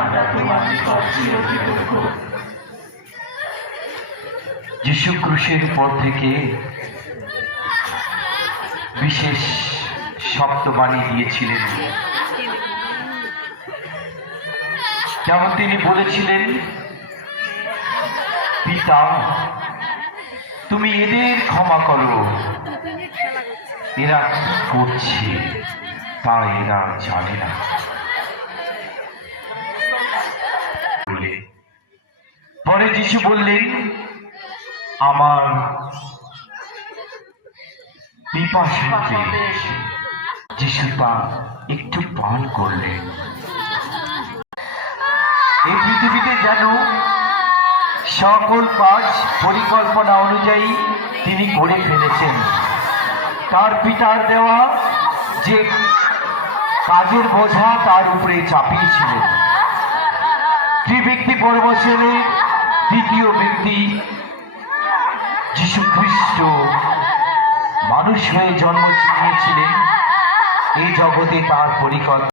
আমরা তোমার নিকট চিরকৃতজ্ঞ। যিশু ক্রুশের পর থেকে বিশেষ শব্দবাণী দিয়েছিলেন। যেমন তিনি বলেছিলেন, পিতা, তুমি এদের ক্ষমা করো, এরা কি করছে তা এরা জানে না। পরে যিশু বললেন, আমার পিপাসা পেয়েছে। যিশু তা একটু পান করলেন। এই পৃথিবীতে যেন সকল কাজ পরিকল্পনা অনুযায়ী তিনি করে ফেলেছেন। তার পিতার দেওয়া যে কাজের বোঝা তার উপরে চাপিয়েছিলেন। ত্রিব্যক্তি পরমেশ্বরের দ্বিতীয় ব্যক্তি যিশু খ্রিস্ট মানুষ হয়ে জন্ম নিয়েছিলেন এই জগতে তার পরিকল্পনা